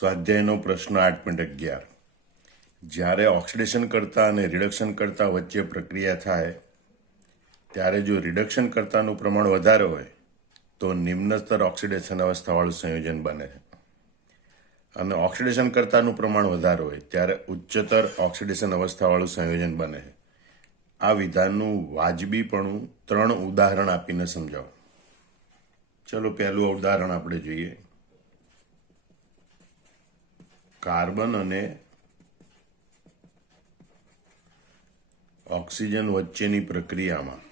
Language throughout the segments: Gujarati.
સ્વાધ્યાયનો પ્રશ્ન 8.11 જ્યારે ઓક્સિડેશન કરતા અને રિડક્શન કરતા વચ્ચે પ્રક્રિયા થાય ત્યારે જો રિડક્શન કરતાનું પ્રમાણ વધારે હોય તો નિમ્ન સ્તર ઓક્સિડેશન અવસ્થાવાળું સંયોજન બને છે અને ઓક્સિડેશન કરતાનું પ્રમાણ વધારે હોય ત્યારે ઉચ્ચતર ઓક્સિડેશન અવસ્થાવાળું સંયોજન બને છે. આ વિધાનનું વાજબીપણું 3 ઉદાહરણ આપીને સમજાવો. ચલો પહેલું ઉદાહરણ આપણે જોઈએ. કાર્બન અને ઓક્સિજન વચ્ચેની પ્રક્રિયામાં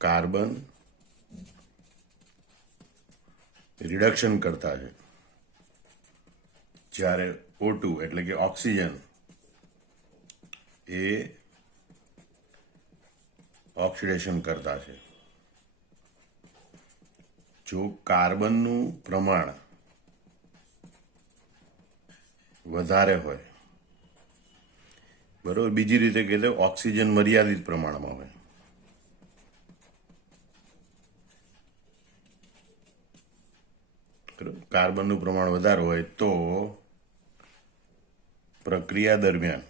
કાર્બન રિડક્શન કરતા છે જ્યારે O2 એટલે કે ઓક્સિજન એ ઓક્સિડેશન કરતા છે. જો કાર્બનનું પ્રમાણ વધારે હોય, બરોબર, બીજી રીતે કહીએ ઓક્સિજન મર્યાદિત પ્રમાણમાં હોય, કાર્બનનું પ્રમાણ વધારે હોય તો પ્રક્રિયા દરમિયાન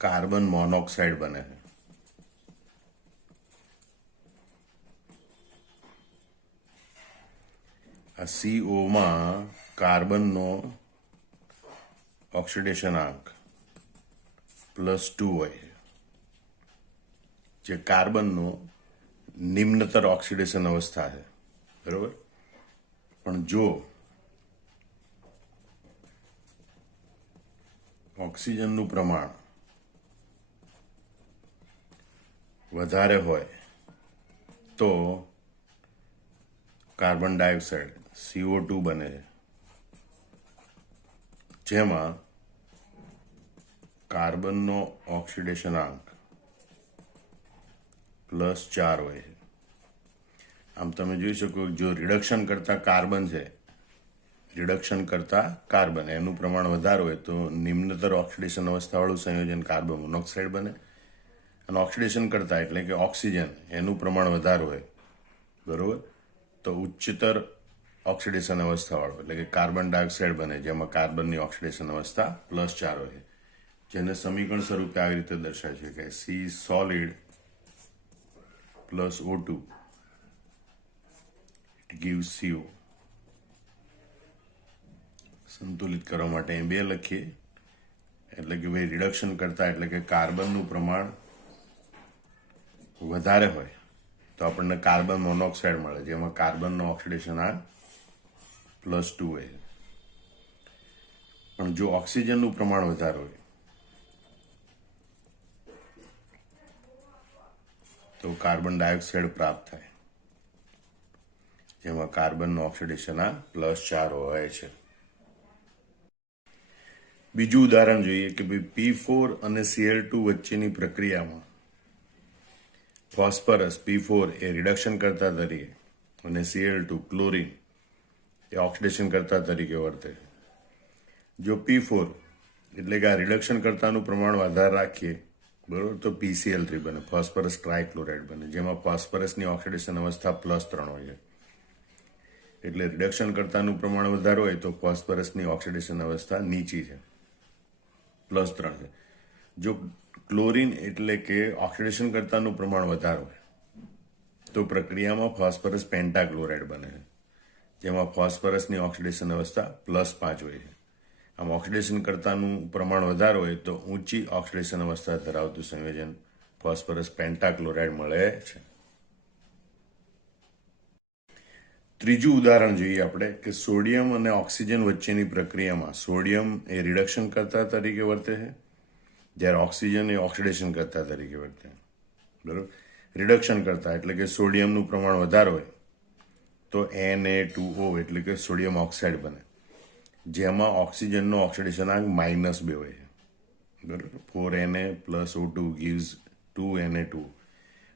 કાર્બન મોનોક્સાઇડ બને છે. આ CO કાર્બનનો ઓક્સિડેશનાંક +2 હોય છે, જે કાર્બનનો નિમ્નતર ઓક્સિડેશન અવસ્થા છે, બરોબર. પણ જો ઓક્સિજનનું પ્રમાણ વધારે હોય તો કાર્બન ડાયોક્સાઇડ CO2 બને છે, જેમાં કાર્બનનો ઓક્સિડેશનાંક +4 હોય છે. આમ તમે જોઈ શકો જો રિડક્શન કરતા કાર્બન છે, રિડક્શન કરતા કાર્બન એનું પ્રમાણ વધારે હોય તો નિમ્નતર ઓક્સિડેશન અવસ્થાવાળું સંયોજન કાર્બન મોનોક્સાઇડ બને, અને ઓક્સિડેશન કરતા એટલે કે ઓક્સિજન એનું પ્રમાણ વધારે હોય, બરોબર, તો ઉચ્ચતર ઓક્સિડેશન અવસ્થાવાળો એટલે કે કાર્બન ડાયોક્સાઇડ બને, જેમાં કાર્બનની ઓક્સિડેશન અવસ્થા +4 હોય, જેને સમીકરણ સ્વરૂપે આવી રીતે દર્શાવે છે કે C solid + O2 it gives CO. સંતુલિત કરવા માટે અહીં 2 લખીએ, એટલે કે ભાઈ રિડક્શન કરતા એટલે કે કાર્બનનું પ્રમાણ વધારે હોય તો આપણને કાર્બન મોનોક્સાઇડ મળે, જેમાં કાર્બનનો ઓક્સિડેશનાંક +2 હોય. પણ જો ઓક્સિજનનું પ્રમાણ વધારે હોય તો કાર્બન ડાયોક્સાઇડ પ્રાપ્ત થાય, જેમાં કાર્બનનો ઓક્સિડેશનાંક +4 હોય છે. બીજું ઉદાહરણ જોઈએ કે ભાઈ P4 અને Cl2 વચ્ચેની પ્રક્રિયામાં ફોસ્ફરસ P4 એ રિડક્શન કરતા તરીકે અને Cl2 ક્લોરીન એ ઓક્સિડેશન કરતા તરીકે વર્તે છે. જો P4 એટલે કે આ રિડક્શન કરતાનું પ્રમાણ વધારે રાખીએ, બરોબર, તો PCl3 બને, ફોસ્ફરસ ટ્રાયક્લોરાઇડ બને, જેમાં ફોસ્ફરસની ઓક્સિડેશન અવસ્થા +3 હોય છે. એટલે રિડક્શન કરતાનું પ્રમાણ વધારે હોય તો ફોસ્ફરસની ઓક્સિડેશન અવસ્થા નીચી છે, +3 છે. જો ક્લોરીન એટલે કે ઓક્સિડેશન કરતાનું પ્રમાણ વધારે હોય તો પ્રક્રિયામાં ફોસ્ફરસ પેન્ટાક્લોરાઇડ બને છે, જેમાં ફોસ્ફરસની ઓક્સિડેશન અવસ્થા +5 હોય છે. આમ ઓક્સિડેશન કરતાનું પ્રમાણ વધારે હોય તો ઊંચી ઓક્સિડેશન અવસ્થા ધરાવતું સંયોજન ફોસ્ફરસ પેન્ટાક્લોરાઇડ મળે છે. ત્રીજું ઉદાહરણ જોઈએ આપણે કે સોડિયમ અને ઓક્સિજન વચ્ચેની પ્રક્રિયામાં સોડિયમ એ રિડક્શન કરતા તરીકે વર્તે છે, જ્યારે ઓક્સિજન એ ઓક્સિડેશન કરતા તરીકે વર્તે છે, બરાબર. રિડક્શન કરતા એટલે કે સોડિયમનું પ્રમાણ વધારે હોય તો Na2O એટલે કે સોડિયમ ઓક્સાઇડ બને, જેમાં ઓક્સિજનનો ઓક્સિડેશનાંક -2 હોય છે, બરાબર. 4Na + O2 gives 2Na2.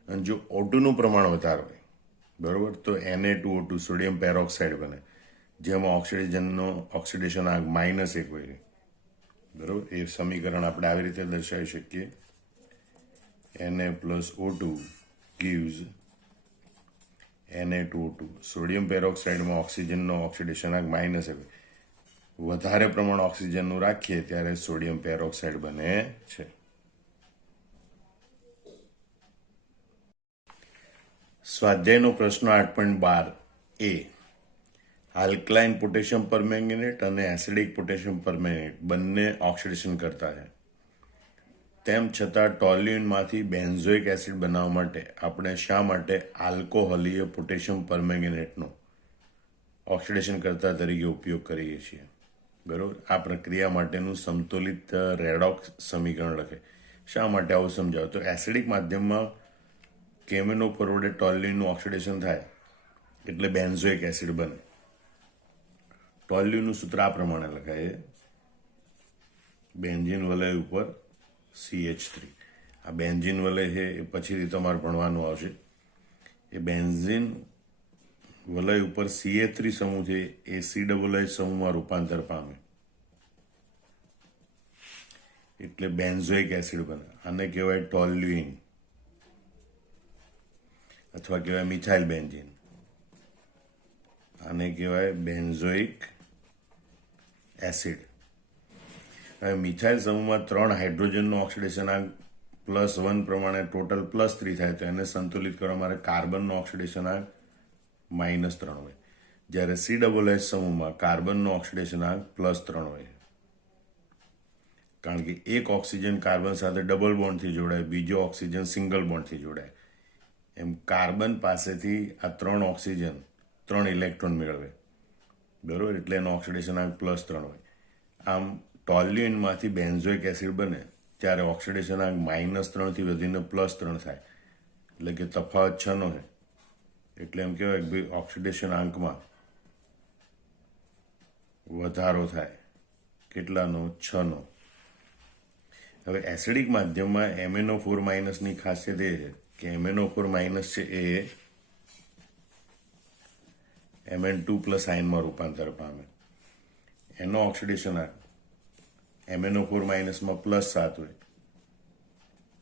અને જો O2નું પ્રમાણ વધારે હોય, બરોબર, તો Na2O2 સોડિયમ પેરોક્સાઇડ બને, જેમાં ઓક્સિજનનો ઓક્સિડેશનાંક -1 હોય છે, બરોબર. એ સમીકરણ આપણે આવી રીતે દર્શાવી શકીએ Na plus O2 gives Na2O2. Sodium પેરોક્સાઇડમાં ઓક્સિજનનો ઓક્સિડેશનાંક માઇનસ વધારે પ્રમાણ ઓક્સિજનનું રાખીએ ત્યારે સોડિયમ પેરોક્સાઇડ બને છે. સ્વાધ્યાયનો પ્રશ્ન 8.12 આલ્કલાઇન પોટેશિયમ પરમેંગેનેટ અને એસિડિક પોટેશિયમ પરમેંગેનેટ બંને ઓક્સિડેશન કરતા છે. તેમ છતાં ટોલ્યુઇનમાંથી બેન્ઝોઇક એસિડ બનાવવા માટે આપણે શા માટે આલ્કોહોલીય પોટેશિયમ પરમેંગેનેટનો ઓક્સિડેશન કરતા તરીકે ઉપયોગ કરીએ છીએ? બરોબર. આ પ્રક્રિયા માટેનું સમતોલિત રેડોક્સ સમીકરણ લખે. શા માટે આવું સમજાવો? તો એસિડિક માધ્યમમાં કેમિનોફોર વડે ટોલ્યુઇનનું ઓક્સિડેશન થાય એટલે બેન્ઝોઇક એસિડ બને. ટોલ્યુઇનનું સૂત્ર આ પ્રમાણે લખાય: બેન્ઝીન વલય ઉપર CH3. આ બેન્ઝીન વલય છે એ પછીથી તમારે ભણવાનું આવશે. એ બેન્ઝીન વલય ઉપર CH3 સમૂહ છે એ COO સમૂહમાં રૂપાંતર પામે એટલે બેન્ઝોઇક એસિડ બને. આને કહેવાય ટોલ્યુઇન અથવા કહેવાય મિથાઇલ બેન્ઝીન. આને કહેવાય બેન્ઝોઇક એસિડ. હવે મિથાઇલ સમૂહમાં 3 હાઇડ્રોજનનો ઓક્સિડેશનાંક +1 પ્રમાણે ટોટલ +3 થાય તો એને સંતુલિત કરવા માટે કાર્બનનો ઓક્સિડેશનાંક -3 હોય. જ્યારે COO સમૂહમાં કાર્બનનો ઓક્સિડેશનાંક +3 હોય. કારણ કે એક ઓક્સિજન કાર્બન સાથે ડબલ બોન્ડથી જોડાય, બીજો ઓક્સિજન સિંગલ બોન્ડથી જોડાય. એમ કાર્બન પાસેથી આ 3 ઓક્સિજન 3 ઇલેક્ટ્રોન મેળવે. બરોબર. એટલે એનો ઓક્સિડેશનાંક +3 હોય. આમ ટોલ્યુઇનમાંથી બેન્ઝોઇક એસિડ બને ત્યારે ઓક્સિડેશનાંક -3 થી વધીને +3 થાય. એટલે કે તફાવત 6 નો છે. એટલે એમ કહેવાય કે ભાઈ ઓક્સિડેશન આંકમાં વધારો થાય. કેટલાનો? 6 નો. હવે એસિડિક માધ્યમમાં MnO4- ની ખાસિયત એ છે કે MnO4- છે એ Mn2+ આયનમાં રૂપાંતર પામે. એનો ઓક્સિડેશન આંક MnO4- માં +7 હોય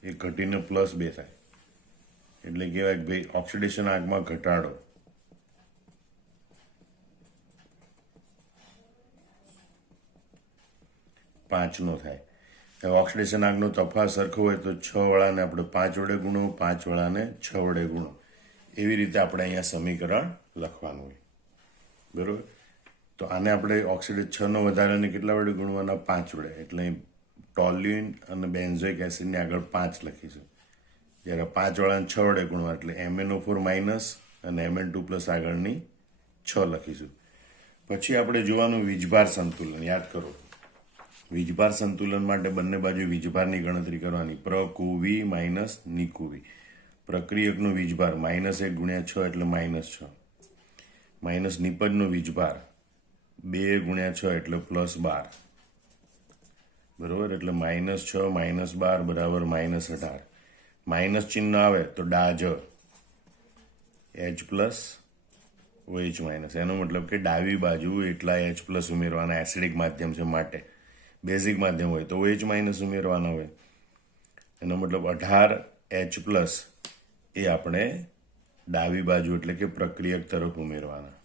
એ ઘટીને +2 થાય. એટલે કહેવાય કે ભાઈ ઓક્સિડેશન આંકમાં ઘટાડો. પાંચનો થાય. હવે ઓક્સિડેશન આંકનો તફાવત સરખો હોય તો 6 વાળાને આપણે 5 વડે ગુણો, 5 વાળાને 6 વડે ગુણો. એવી રીતે આપણે અહીંયા સમીકરણ લખવાનું હોય. બરોબર. તો આને આપણે ઓક્સિડેશન 6 નો વધારાને કેટલા વડે ગુણવાના? 5 વડે. એટલે ટોલ્યુઇન અને બેન્ઝોઇક એસિડને આગળ 5 લખીશું. જ્યારે 5 વાળાને 6 વડે ગુણવા એટલે MnO4- અને Mn2+ આગળની 6 લખીશું. પછી આપણે જોવાનું વીજભાર સંતુલન. યાદ કરો, વીજભાર સંતુલન માટે બંને બાજુ વીજભારની ગણતરી કરવાની. પ્રકુવી માઇનસ નિકુવી. પ્રક્રિયકનો વીજભાર -1 × 6 એટલે -6. માઇનસ નિપજનો વીજભાર 2 × 6 એટલે +12. બરોબર. એટલે -6 - 12 બરાબર -18. માઇનસ ચિહ્ન આવે તો ડાજ H+, OH-. એનો મતલબ કે ડાબી બાજુ એટલા H+ ઉમેરવાના. એસિડિક માધ્યમ છે માટે. બેઝિક માધ્યમ હોય તો OH- ઉમેરવાના હોય. એનો મતલબ 18H+ એ આપણે ડાબી બાજુ એટલે કે પ્રક્રિયક તરફ ઉમેરવાના.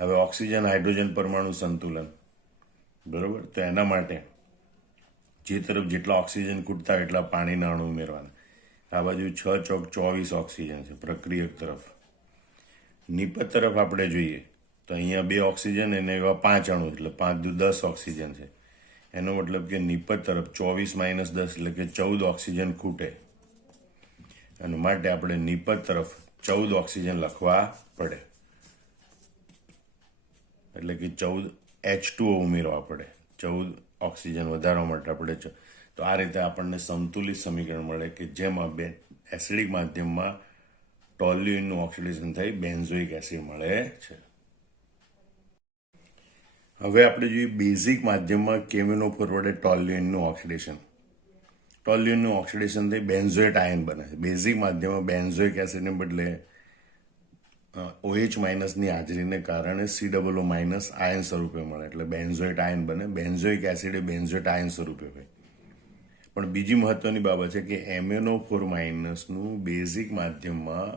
હવે ઓક્સિજન હાઇડ્રોજન પરમાણુ સંતુલન. બરોબર. તો એના માટે જે તરફ જેટલા ઓક્સિજન ખૂટતા હોય એટલા પાણીના અણુ ઉમેરવાના. આ બાજુ 6 ચોક 24 ઓક્સિજન છે પ્રક્રિયક તરફ. નિપજ તરફ આપણે જોઈએ તો અહીંયા 2 ઓક્સિજન અને એવા 5 અણુ એટલે 5 × 10 ઓક્સિજન છે. એનો મતલબ કે નિપજ તરફ 24 - 10 એટલે કે 14 ઓક્સિજન ખૂટે. અને માટે આપણે નિપજ તરફ 14 ઓક્સિજન લખવા પડે. એટલે કે 14 H2O ઉમેરવા પડે. 14 ઓક્સિજન વધારવા માટે આપણે. તો આ રીતે આપણને સંતુલિત સમીકરણ મળે કે જેમાં એસિડિક માધ્યમમાં ટોલ્યુઇનનું ઓક્સિડેશન થઈ બેન્ઝોઇક એસિડ મળે છે. હવે આપણે જોઈએ બેઝિક માધ્યમમાં કેમિનોફોર વડે ટોલ્યુઇનનું ઓક્સિડેશન. ટોલ્યુઇનનું ઓક્સિડેશન થઈ બેન્ઝોએટ આયન બને છે. બેઝિક માધ્યમમાં બેન્ઝોઇક એસિડને બદલે OH- ની હાજરીને કારણે COO- આયન સ્વરૂપે મળે એટલે બેન્ઝોએટ આયન બને. બેન્ઝોઇક એસિડ એ બેન્ઝોએટ આયન સ્વરૂપે હોય. પણ બીજી મહત્વની બાબત છે કે MnO4 માઇનસનું બેઝિક માધ્યમમાં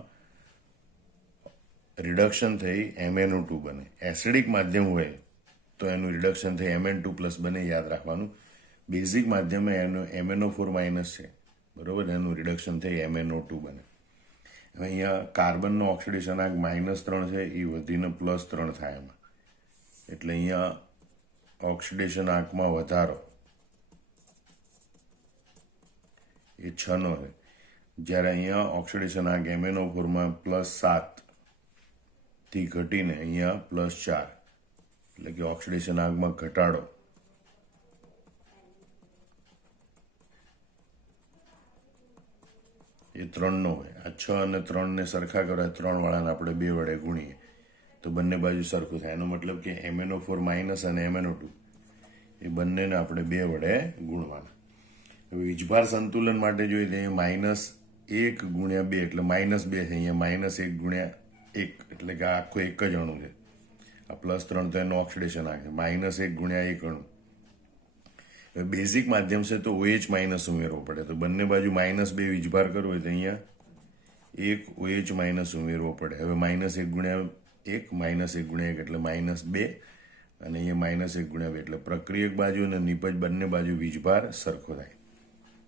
રિડક્શન થઈ MnO2 બને. એસિડિક માધ્યમ હોય તો એનું રિડક્શન થઈ Mn2 પ્લસ બને, યાદ રાખવાનું. બેઝિક માધ્યમમાં એનું MnO4 માઇનસ છે, બરોબર, એનું રિડક્શન થઈ MnO2 બને. હવે અહીંયા કાર્બનનો ઓક્સિડેશનાંક -3 છે, એ વધીને +3 થાય એમાં, એટલે અહીંયા ઓક્સિડેશન આંકમાં વધારો એ 6નો છે, જ્યારે અહીંયા ઓક્સિડેશન આંક MnO4માં +7 થી ઘટીને અહીંયા +4, એટલે કે ઓક્સિડેશન આંકમાં ઘટાડો એ 3નો હોય. આ 6 અને 3ને સરખા કરવા, 3 વાળાને આપણે 2 વડે ગુણીએ તો બંને બાજુ સરખું થાય. એનો મતલબ કે MnO4 માઇનસ અને MnO2 એ બંનેને આપણે 2 વડે ગુણવાના. હવે વીજભાર સંતુલન માટે જોઈએ તો અહીંયા -1 ગુણ્યા 2 એટલે -2 છે, અહીંયા -1 ગુણ્યા 1 એટલે કે આખો એક જ અણુ છે. આ +3 તો એનો ઓક્સિડેશન આંક છે, -1 ગુણ્યા 1 અણુ. હવે બેઝિક માધ્યમ છે તો OH માઇનસ ઉમેરવો પડે, તો બંને બાજુ -2 વીજભાર કરવો હોય તો અહીંયા 1 OH માઇનસ ઉમેરવો પડે. હવે -1 ગુણ્યા 1 -1 ગુણ્યા 1 એટલે -2 અને અહીંયા -1 ગુણ્યા 2 એટલે પ્રક્રિયક બાજુ અને નિપજ બંને બાજુ વીજભાર સરખો થાય,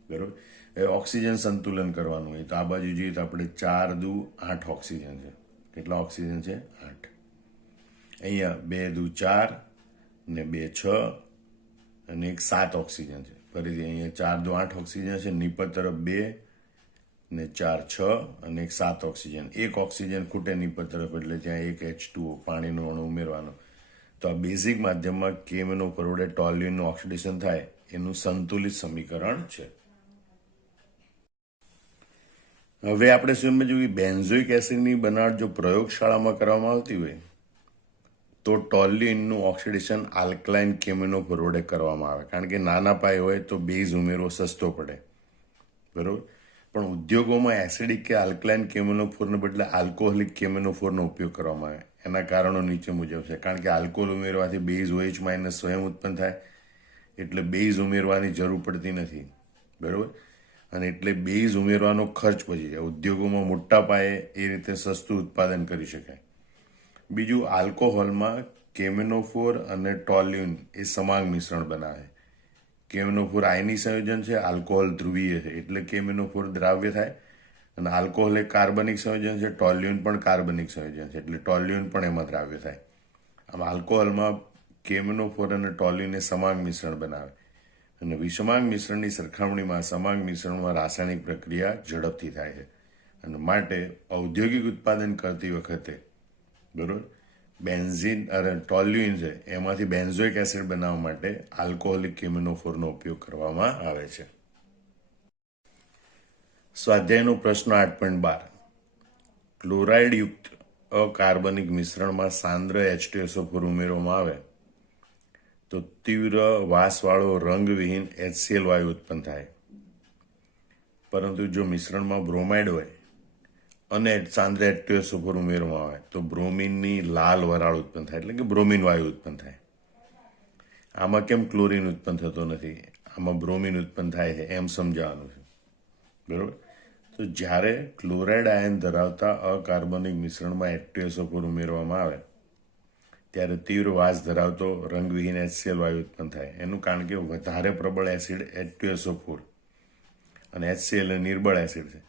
બરોબર. હવે ઓક્સિજન સંતુલન કરવાનું હોય તો આ બાજુ જોઈએ તો આપણે 4 દુ 8 ઓક્સિજન છે. કેટલા ઓક્સિજન છે? 8. અહીંયા 2 દુ 4 ને 2 6 અને 1 7 ઓક્સિજન છે. ફરીથી અહીંયા 4 દુ 8 ઓક્સિજન છે, નિપજ તરફ 2 ને 4 6 અને 1 7 ઓક્સિજન. 1 ઓક્સિજન ખૂટે નિપજ તરફ એટલે ત્યાં 1 H2O પાણીનો અણુ ઉમેરવાનો. તો આ બેઝિક માધ્યમમાં KMnO4 વડે ટોલ્યુઇનનું ઓક્સિડેશન થાય એનું સંતુલિત સમીકરણ છે. હવે આપણે સમજ્યું કે બેન્ઝોઇક એસિડની બનાવટ જો પ્રયોગશાળામાં કરવામાં આવતી હોય તો ટોલ્યુઇનનું ઓક્સિડેશન આલ્કલાઇન KMnO4 વડે કરવામાં આવે, કારણ કે નાના પાયે હોય તો બેઝ ઉમેરવો સસ્તો પડે, બરોબર. પણ ઉદ્યોગોમાં એસિડિક કે આલ્કલાઇન KMnO4ને બદલે આલ્કોહોલિક KMnO4નો ઉપયોગ કરવામાં આવે. એના કારણો નીચે મુજબ છે. કારણ કે આલ્કોહોલ ઉમેરવાથી બેઝ OH માઇનસ સ્વયં ઉત્પન્ન થાય, એટલે બેઝ ઉમેરવાની જરૂર પડતી નથી, બરોબર. અને એટલે બેઝ ઉમેરવાનો ખર્ચ પછી જાય. ઉદ્યોગોમાં મોટા પાયે એ રીતે સસ્તું ઉત્પાદન કરી શકાય. બીજું, આલ્કોહોલમાં KMnO4 અને ટોલ્યુઇન એ સમાંગ મિશ્રણ બનાવે. KMnO4 આયની સંયોજન છે, આલ્કોહોલ ધ્રુવીય છે, એટલે KMnO4 દ્રાવ્ય થાય. અને આલ્કોહોલ એ કાર્બનિક સંયોજન છે, ટોલ્યુઇન પણ કાર્બનિક સંયોજન છે, એટલે ટોલ્યુઇન પણ એમાં દ્રાવ્ય થાય. આમ આલ્કોહોલમાં KMnO4 અને ટોલ્યુઇન એ સમાંગ મિશ્રણ બનાવે. અને વિષમાંગ મિશ્રણની સરખામણીમાં સમાંગ મિશ્રણમાં રાસાયણિક પ્રક્રિયા ઝડપથી થાય છે. અને માટે ઔદ્યોગિક ઉત્પાદન કરતી વખતે, બરોબર, બેન્ઝીન અને ટોલ્યુઇન છે એમાંથી બેન્ઝોઇક એસિડ બનાવવા માટે આલ્કોહોલિક KMnO4નો ઉપયોગ કરવામાં આવે છે. સ્વાધ્યાયનો પ્રશ્ન 8.12. ક્લોરાઇડ યુક્ત અકાર્બનિક મિશ્રણમાં સાંદ્ર H2SO4 ઉમેરવામાં આવે તો તીવ્ર વાસવાળો રંગવિહીન HCl વાયુ ઉત્પન્ન થાય. પરંતુ જો મિશ્રણમાં બ્રોમાઇડ હોય અને સાંદ્ર H2SO4 ઉમેરવામાં આવે તો બ્રોમિનની લાલ વરાળ ઉત્પન્ન થાય, એટલે કે બ્રોમિન વાયુ ઉત્પન્ન થાય. આમાં કેમ ક્લોરીન ઉત્પન્ન થતો નથી, આમાં બ્રોમિન ઉત્પન્ન થાય છે એમ સમજાવવાનું છે, બરોબર. તો જ્યારે ક્લોરાઇડ આયન ધરાવતા અકાર્બનિક મિશ્રણમાં H2SO4 ઉમેરવામાં આવે ત્યારે તીવ્ર વાસ ધરાવતો રંગવિહીન HCl વાયુ ઉત્પન્ન થાય. એનું કારણ કે વધારે પ્રબળ એસિડ H2SO4 અને HCl એ નિર્બળ એસિડ છે.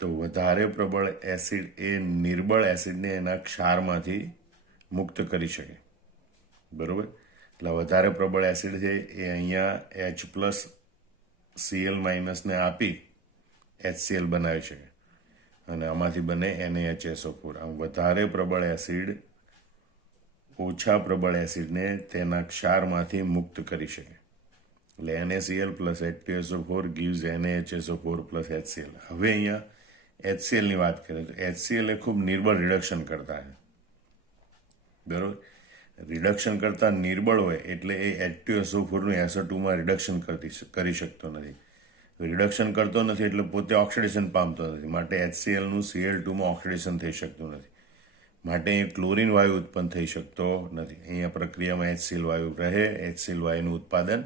તો વધારે પ્રબળ એસિડ એ નિર્બળ એસિડને એના ક્ષારમાંથી મુક્ત કરી શકે, બરોબર. એટલે વધારે પ્રબળ એસિડ છે એ અહીંયા H+Cl- ને આપી HCl બનાવી શકે અને આમાંથી બને NaHSO4. આમ વધારે પ્રબળ એસિડ ઓછા પ્રબળ એસિડને તેના ક્ષારમાંથી મુક્ત કરી શકે. એટલે NaCl plus H2SO4 gives NaHSO4 plus HCl. હવે અહીંયા HClની વાત કરીએ તો HCl એ ખૂબ નિર્બળ રિડક્શન કરતા છે, બરોબર. રિડક્શન કરતા નિર્બળ હોય એટલે એ H2SO4નું SO2માં રિડક્શન કરી શકતો નથી. રિડક્શન કરતો નથી એટલે પોતે ઓક્સિડેશન પામતો નથી, માટે HClનું Cl2માં ઓક્સિડેશન થઈ શકતું નથી. માટે અહીં ક્લોરીન વાયુ ઉત્પન્ન થઈ શકતો નથી. અહીંયા પ્રક્રિયામાં HCl વાયુ રહે. HCl વાયુનું ઉત્પાદન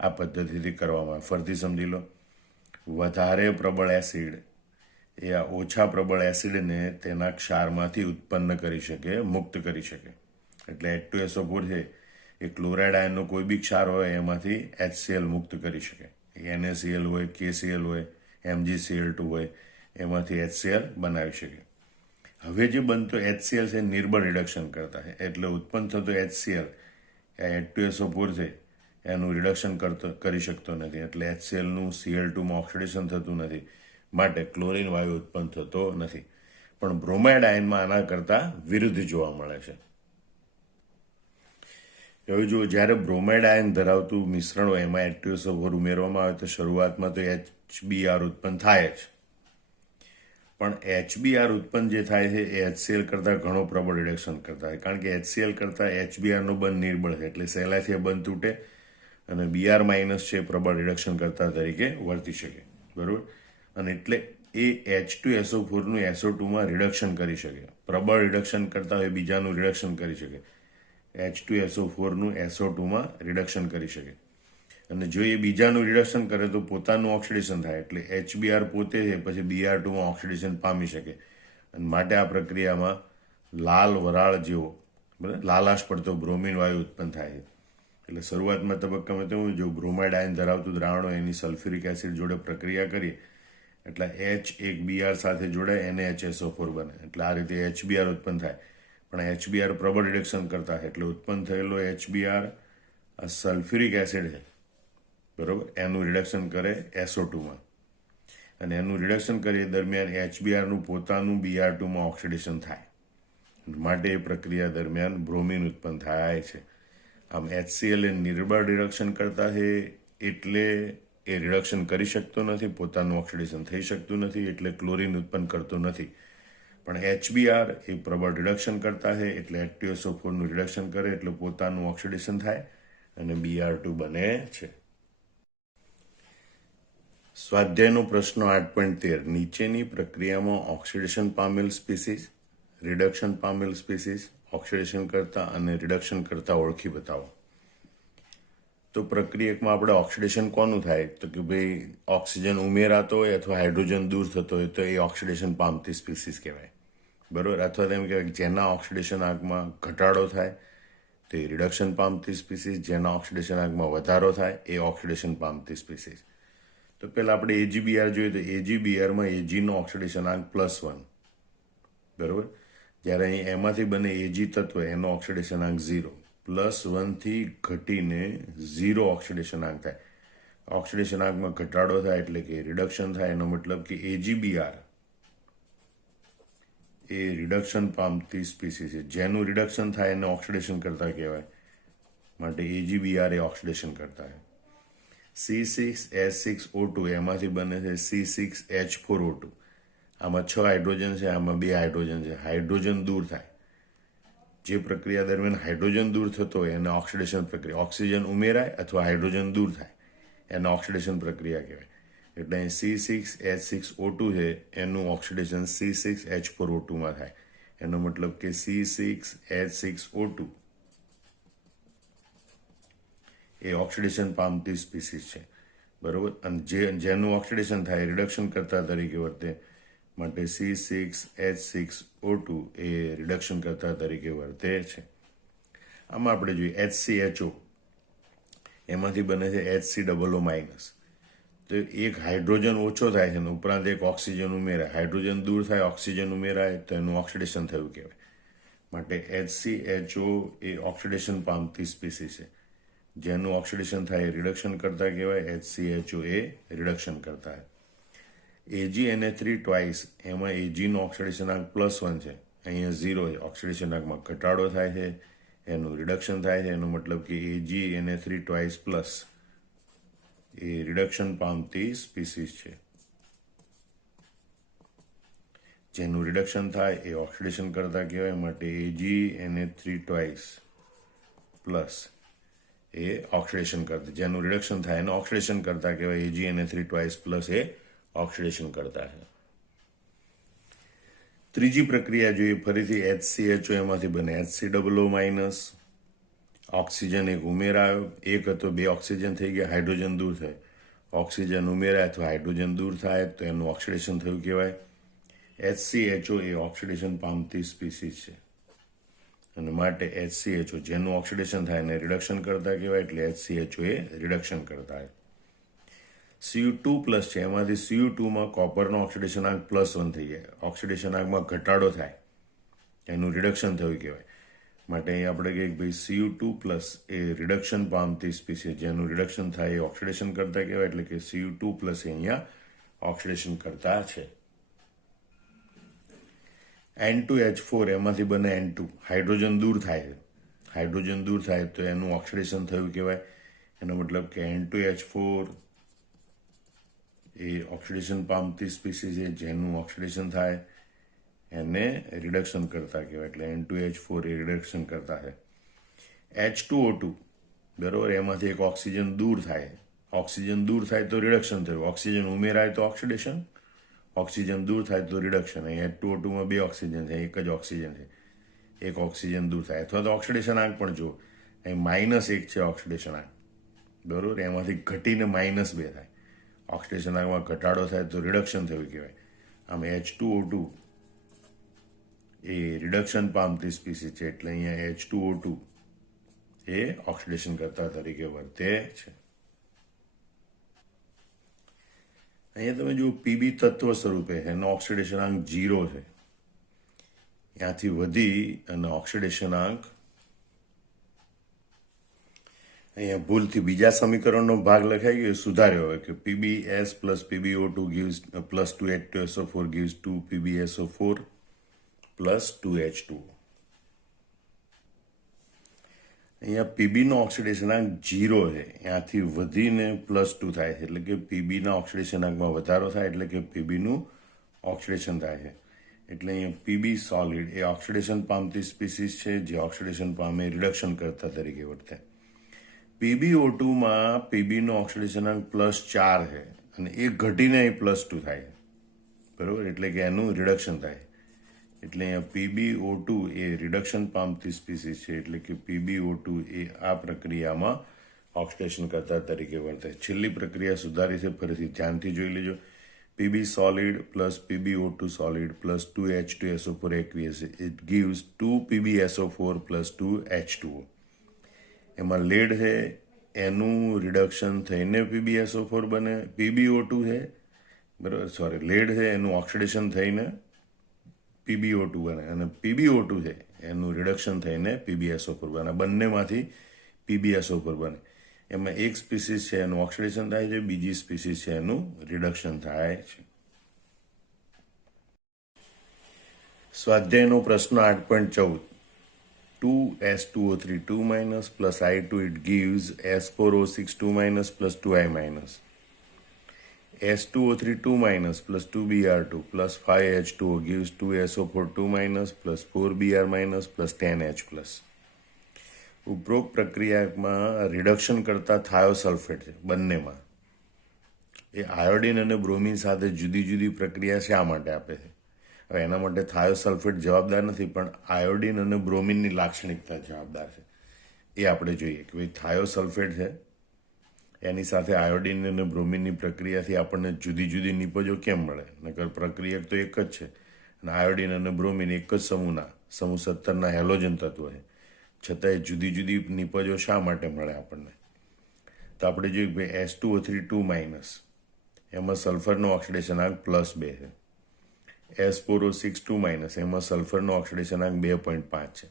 આ પદ્ધતિથી કરવામાં આવે. ફરીથી સમજી લો, વધારે પ્રબળ એસિડ એ આ ઓછા પ્રબળ એસિડને તેના ક્ષારમાંથી ઉત્પન્ન કરી શકે, મુક્ત કરી શકે. એટલે H2SO4 છે એ ક્લોરાઇડ આયનનો કોઈ બી ક્ષાર હોય એમાંથી HCl મુક્ત કરી શકે. NaCl હોય, KCl હોય, MgCl2 હોય, એમાંથી HCl બનાવી શકે. હવે જે બનતો HCl છે નિર્બળ રિડક્શન કરતા છે, એટલે ઉત્પન્ન થતો HCl એ H2SO4 છે એનું રિડક્શન કરી શકતો નથી, એટલે HClનું Cl2માં ઓક્સિડેશન થતું નથી, માટે ક્લોરીન વાયુ ઉત્પન્ન થતો નથી. પણ બ્રોમાઇડ આયનમાં આના કરતાં વિરુદ્ધ જોવા મળે છે. હવે જો જ્યારે બ્રોમાઇડ આયન ધરાવતું મિશ્રણ હોય એમાં H2SO4 ઉમેરવામાં આવે તો શરૂઆતમાં તો HBr ઉત્પન્ન થાય જ, પણ HBr ઉત્પન્ન જે થાય છે એ HCl કરતાં ઘણો પ્રબળ રિડક્શન કરતા હોય, કારણ કે HCl કરતાં HBrનો બંધ નિર્બળ છે, એટલે સહેલાઈથી એ બંધ તૂટે અને Br માઇનસ છે પ્રબળ રિડક્શન કરતા તરીકે વર્તી શકે, બરાબર. અને એટલે એ H2SO4નું SO2માં રિડક્શન કરી શકે, પ્રબળ રિડક્શન કરતા હોય બીજાનું રિડક્શન કરી શકે, H2SO4નું SO2માં રિડક્શન કરી શકે. અને જો એ બીજાનું રિડક્શન કરે તો પોતાનું ઓક્સિડેશન થાય, એટલે HBr પોતે છે પછી Br2માં ઓક્સિડેશન પામી શકે, અને માટે આ પ્રક્રિયામાં લાલ વરાળ જેવો બરાબર લાલાશ પડતો બ્રોમિન વાયુ ઉત્પન્ન થાય છે. એટલે શરૂઆતમાં તબક્કામાં તો જો બ્રોમાઇડ આયન ધરાવતું દ્રાવણો એની સલ્ફ્યુરિક એસિડ જોડે પ્રક્રિયા કરીએ એટલે H એક Br સાથે જોડાય NaHSO4 બને, એટલે આ રીતે HBr ઉત્પન્ન થાય. પણ HBr પ્રબળ રિડક્શન કરતા એટલે ઉત્પન્ન થયેલો HBr આ સલ્ફ્યુરિક એસિડ છે બરાબર, એનું રિડક્શન કરે SO2માં, અને એનું રિડક્શન કરીએ દરમિયાન HBrનું પોતાનું Br2માં ઓક્સિડેશન થાય, માટે એ પ્રક્રિયા દરમિયાન બ્રોમિન ઉત્પન્ન થાય છે. આમ HCl એ નિર્બળ રિડક્શન કરતા છે, એટલે એ રિડક્શન કરી શકતો નથી, પોતાનું ઓક્સિડેશન થઈ શકતું નથી, એટલે ક્લોરીન ઉત્પન્ન કરતો નથી. પણ HBr એ પ્રબળ રિડક્શન કરતા છે, એટલે H2SO4નું રિડક્શન કરે એટલે પોતાનું ઓક્સિડેશન થાય અને Br2 બને છે. સ્વાધ્યાયનો પ્રશ્ન 8.13 નીચેની પ્રક્રિયામાં ઓક્સિડેશન પામેલ સ્પીસીસ, રિડક્શન પામેલ સ્પીસીસ, ઓક્સિડેશન કરતા અને રિડક્શન કરતા ઓળખી બતાવો. તો પ્રક્રિયકમાં આપણે ઓક્સિડેશન કોનું થાય તો કે ભાઈ ઓક્સિજન ઉમેરાતો હોય અથવા હાઇડ્રોજન દૂર થતો હોય તો એ ઓક્સિડેશન પામતી સ્પીસીસ કહેવાય, બરાબર. અથવા તેમ કહેવાય જેના ઓક્સિડેશન આંકમાં ઘટાડો થાય તે રિડક્શન પામતી સ્પીસીસ, જેના ઓક્સિડેશન આંકમાં વધારો થાય એ ઓક્સિડેશન પામતી સ્પીસીસ. તો પહેલાં આપણે AgBr જોઈએ તો AgBrમાં Agનો ઓક્સિડેશન આંક +1, બરાબર. જ્યારે અહીં એમાંથી બને Ag તત્વ એનો ઓક્સિડેશન આંક 0, +1થી ઘટીને 0 ઓક્સિડેશન આંક થાય. ઓક્સિડેશન આંકમાં ઘટાડો થાય એટલે કે રિડક્શન થાય, એનો મતલબ કે AgBr એ રિડક્શન પામતી સ્પીસીસ છે. જેનું રિડક્શન થાય એને ઓક્સિડેશન કરતા કહેવાય, માટે AgBr એ ઓક્સિડેશન કરતા છે. C6H6O2 એમાંથી બને છે C6H4O2. આમાં 6 હાઇડ્રોજન છે, આમાં 2 હાઇડ્રોજન છે. હાઇડ્રોજન દૂર થાય, જે પ્રક્રિયા દરમિયાન હાઇડ્રોજન દૂર થતો હોય એને ઓક્સિડેશન પ્રક્રિયા, ઓક્સિજન ઉમેરાય અથવા હાઇડ્રોજન દૂર થાય એને ઓક્સિડેશન પ્રક્રિયા કહેવાય. એટલે અહીં C6H6O2 છે એનું ઓક્સિડેશન C6H4O2માં થાય, એનો મતલબ કે C6H6O2 એ ઓક્સિડેશન પામતી સ્પીસીસ છે, બરાબર. અને જેનું ઓક્સિડેશન થાય રિડક્શન કરતા તરીકે વર્તે, માટે C6H6O2 એ રિડક્શન કરતા તરીકે વર્તે છે. આમાં આપણે જોઈએ HCHO એમાંથી બને છે HCOO-. તો એક હાઇડ્રોજન ઓછો થાય છે અને ઉપરાંત એક ઓક્સિજન ઉમેરાય, હાઇડ્રોજન દૂર થાય ઓક્સિજન ઉમેરાય તો એનું ઓક્સિડેશન થયું કહેવાય, માટે HCHO એ ઓક્સિડેશન પામતી સ્પીસીસ છે. જેનું ઓક્સિડેશન થાય એ રિડક્શન કરતા કહેવાય, HCHO એ રિડક્શન કરતા. AgNA3 ટ્વાઇસ એમાં Agનો ઓક્સિડેશન આંક +1 છે, અહીંયા 0 છે, ઓક્સિડેશન આંકમાં ઘટાડો થાય છે, એનું રિડક્શન થાય છે, એનો મતલબ કે AgNA3 ટ્વાઇસ પ્લસ એ રિડક્શન પામતી સ્પીસીસ છે. જેનું રિડક્શન થાય એ ઓક્સિડેશન કરતા કહેવાય, માટે AgNA3 ટ્વાઇસ પ્લસ એ ઓક્સિડેશન કરતા, જેનું રિડક્શન થાય એને ઓક્સિડેશન કરતા કહેવાય, AgNA3 ટ્વાઇસ પ્લસ એ ઓક્સિડેશન કરતા છે. ત્રીજી પ્રક્રિયા જોઈએ ફરીથી HCHO એમાંથી બને HCOO-. ઓક્સિજન એક ઉમેરાયો, એક હતો 2 ઓક્સિજન થઈ ગયા, હાઇડ્રોજન દૂર થાય, ઓક્સિજન ઉમેરાય અથવા હાઇડ્રોજન દૂર થાય તો એનું ઓક્સિડેશન થયું કહેવાય. HCHO એ ઓક્સિડેશન પામતી સ્પીસીસ છે અને માટે HCHO જેનું ઓક્સિડેશન થાય એને રિડક્શન કરતા કહેવાય, એટલે HCHO એ રિડક્શન કરતા. Cu2 છે, એમાંથી Cu2માં કોપરનો ઓક્સિડેશન આંક +1 થઈ જાય, ઓક્સિડેશન આંકમાં ઘટાડો થાય, એનું રિડક્શન થયું કહેવાય. માટે અહીં આપણે કહીએ કે ભાઈ Cu2+ એ રિડક્શન પામતી સ્પીસીસ જેનું રિડક્શન થાય એ ઓક્સિડેશન કરતા કહેવાય, એટલે કે Cu2+ એ અહીંયા ઓક્સિડેશન કરતા છે. N2H4 એમાંથી બને N2, હાઇડ્રોજન દૂર થાય છે, હાઇડ્રોજન દૂર થાય તો એનું ઓક્સિડેશન થયું કહેવાય. એનો મતલબ કે N2H4 એ ઓક્સિડેશન પામતી સ્પીસીસ છે જેનું ઓક્સિડેશન થાય એને રિડક્શન કરતા કહેવાય, એટલે N2H4 એ રિડક્શન કરતા છે. H2O2 બરાબર, એમાંથી એક ઓક્સિજન દૂર થાય, ઓક્સિજન દૂર થાય તો રિડક્શન થયું, ઓક્સિજન ઉમેરાય તો ઓક્સિડેશન, ઓક્સિજન દૂર થાય તો રિડક્શન. અહીં H2O2માં 2 ઓક્સિજન છે, એક જ ઓક્સિજન છે, એક ઓક્સિજન દૂર થાય. અથવા તો ઓક્સિડેશન આંક પણ જુઓ, અહીં -1 છે ઓક્સિડેશન આંક બરાબર, એમાંથી ઘટીને -2 થાય, ઓક્સિડેશન આંકમાં ઘટાડો થાય તો રિડક્શન થયું કહેવાય. આમ H2O2 એ રિડક્શન પામતી સ્પીસીસ છે, એટલે અહીંયા H2O2 એ ઓક્સિડેશન કરતા તરીકે વર્તે છે. અહીંયા તમે જો Pb તત્વ સ્વરૂપે એનો ઓક્સિડેશન આંક 0 છે, ત્યાંથી વધી અને ઓક્સિડેશન આંક અહીંયા ભૂલથી બીજા સમીકરણનો ભાગ લખાઈ ગયો, સુધાર્યો હોય કે PbS + PbO2 gives +2H2SO4 gives 2PbSO4 + 2H2O. અહીંયા પીબીનો ઓક્સિડેશન આંક 0 છે, ત્યાંથી વધીને +2 થાય છે, એટલે કે પીબીના ઓક્સિડેશન આંકમાં વધારો થાય, એટલે કે પીબીનું ઓક્સિડેશન થાય છે. એટલે અહીંયા પીબી સોલિડ એ ઓક્સિડેશન પામતી સ્પીસીસ છે જે ઓક્સિડેશન પામે રિડક્શન કરતા તરીકે વર્તે. PbO2માં પીબીનો ઓક્સિડેશન આંક +4 છે અને એ ઘટીને +2 થાય બરાબર, એટલે કે એનું રિડક્શન થાય. એટલે અહીંયા PbO2 એ રિડક્શન પામતી સ્પીસીસ છે, એટલે કે PbO2 એ આ પ્રક્રિયામાં ઓક્સિડેશન કરતા તરીકે વર્તે. છેલ્લી પ્રક્રિયા સુધારી છે, ફરીથી ધ્યાનથી જોઈ લેજો. Pb solid + PbO2 solid + 2H2SO4 aqueous, it gives 2PbSO4 + 2H2O. એમાં લેડ છે એનું રિડક્શન થઈને PbSO4 બને, PbO2 છે બરાબર, સોરી લેડ છે એનું ઓક્સિડેશન થઈને PbO2 બને, અને PbO2 છે એનું રિડક્શન થઈને PbSO4 બને. બંનેમાંથી PbSO4 બને. એમાં એક સ્પીસીસ છે એનું ઓક્સિડેશન થાય છે, બીજી સ્પીસીસ છે એનું રિડક્શન થાય છે. સ્વાધ્યાયનો પ્રશ્ન 8.14, 2S2O3 2- + I2 it gives S4O6 2- + 2I-. S2O3 2- + 2Br2 + 5H2O gives 2SO4 2- + 4Br- + 10H+. ઉપરોક્ત પ્રક્રિયામાં રિડક્શન કરતા થાયોસલ્ફેટ છે બંનેમાં, એ આયોડિન અને બ્રોમિન સાથે જુદી જુદી પ્રક્રિયા શા માટે આપે છે? હવે એના માટે થાયોસલ્ફેટ જવાબદાર નથી, પણ આયોડિન અને બ્રોમિનની લાક્ષણિકતા જવાબદાર છે. એ આપણે જોઈએ કે ભાઈ થાયોસલ્ફેટ છે એની સાથે આયોડિન અને બ્રોમિનની પ્રક્રિયાથી આપણને જુદી જુદી નિપજો કેમ મળે? નકર પ્રક્રિયક તો એક જ છે, અને આયોડિન અને બ્રોમિન એક જ સમૂહ 17ના હેલોજન તત્વ છે, છતાંય જુદી જુદી નિપજો શા માટે મળે આપણને? તો આપણે જોઈએ કે ભાઈ S2O3 2- એમાં સલ્ફરનો ઓક્સિડેશન આંક +2 છે. S4O6 2- એમાં સલ્ફરનો ઓક્સિડેશન આંક 2.5 છે,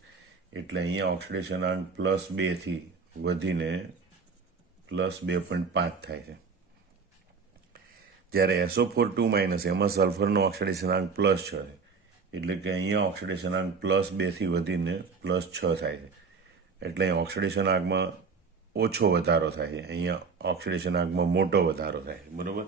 એટલે અહીંયા ઓક્સિડેશન આંક +2 થી વધીને +2.5 થાય છે. જ્યારે SO4 2- એમાં સલ્ફરનો ઓક્સિડેશન આંક +6 છે, એટલે કે અહીંયા ઓક્સિડેશન આંક +2 થી વધીને +6 થાય છે, એટલે અહીં ઓક્સિડેશન આંકમાં ઓછો વધારો થાય છે, અહીંયા ઓક્સિડેશન આંકમાં મોટો વધારો થાય છે બરાબર.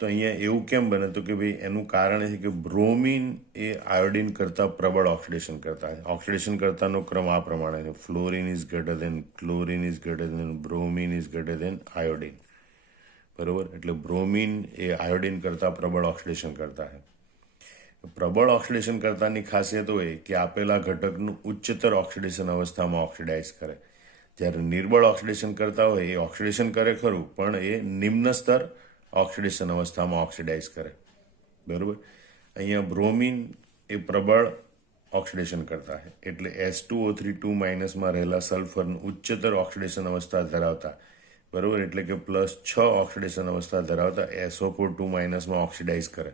તો અહીંયા એવું કેમ બને? તો કે ભાઈ એનું કારણ એ છે કે બ્રોમિન એ આયોડિન કરતાં પ્રબળ ઓક્સિડેશન કરતા છે. ઓક્સિડેશન કરતાનો ક્રમ આ પ્રમાણે છે: fluorine is greater than chlorine is greater than bromine is greater than iodine બરાબર. એટલે બ્રોમિન એ આયોડિન કરતાં પ્રબળ ઓક્સિડેશન કરતા છે. પ્રબળ ઓક્સિડેશન કરતાની ખાસિયત હોય કે આપેલા ઘટકનું ઉચ્ચતર ઓક્સિડેશન અવસ્થામાં ઓક્સિડાઇઝ કરે. જ્યારે નિર્બળ ઓક્સિડેશન કરતા હોય એ ઓક્સિડેશન કરે ખરું, પણ એ નિમ્ન સ્તર ઓક્સિડેશન અવસ્થામાં ઓક્સિડાઇઝ કરે. બરોબર. અહીંયા બ્રોમિન એ પ્રબળ ઓક્સિડેશન કરતા છે, એટલે S2O3 માં રહેલા સલ્ફરનું ઉચ્ચતર ઓક્સિડેશન અવસ્થા ધરાવતા, બરોબર, એટલે કે +6 ઓક્સિડેશન અવસ્થા ધરાવતા SO4 માં ઓક્સિડાઇઝ કરે.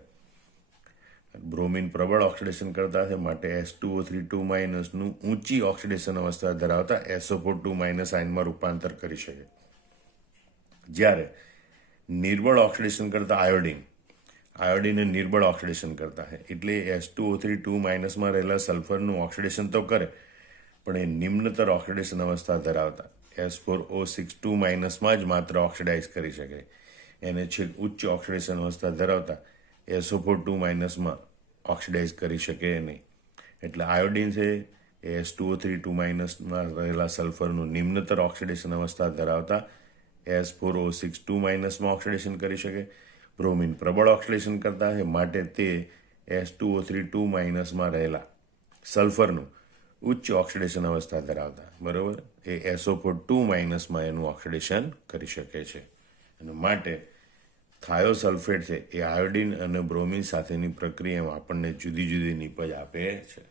બ્રોમિન પ્રબળ ઓક્સિડેશન કરતા છે, માટે S2O3 નું ઊંચી ઓક્સિડેશન અવસ્થા ધરાવતા SO4 આયનમાં રૂપાંતર કરી શકે. જ્યારે નિર્બળ ઓક્સિડેશન કરતા આયોડીન એ નિર્બળ ઓક્સિડેશન કરતા છે, એટલે S2O3 માં રહેલા સલ્ફરનું ઓક્સિડેશન તો કરે, પણ એ નિમ્નતર ઓક્સિડેશન અવસ્થા ધરાવતા S4O6 માં જ માત્ર ઓક્સિડાઇઝ કરી શકે. એને છેક ઉચ્ચ ઓક્સિડેશન અવસ્થા ધરાવતા SO4 માં ઓક્સિડાઇઝ કરી શકે નહીં. એટલે આયોડીન છે એ S2O3 માં રહેલા સલ્ફરનું નિમ્નતર ઓક્સિડેશન અવસ્થા ધરાવતા S4O6 માં ઓક્સિડેશન કરી શકે. બ્રોમિન પ્રબળ ઓક્સિડેશન કરતા છે, માટે તે S2O3 માં રહેલા સલ્ફરનું ઉચ્ચ ઓક્સિડેશન અવસ્થા ધરાવતા, બરોબર, એ SO4 માં એનું ઓક્સિડેશન કરી શકે છે. અને માટે થાયોસલ્ફેટ છે એ આયોડીન અને બ્રોમિન સાથેની પ્રક્રિયામાં આપણને જુદી જુદી નિપજ આપે છે.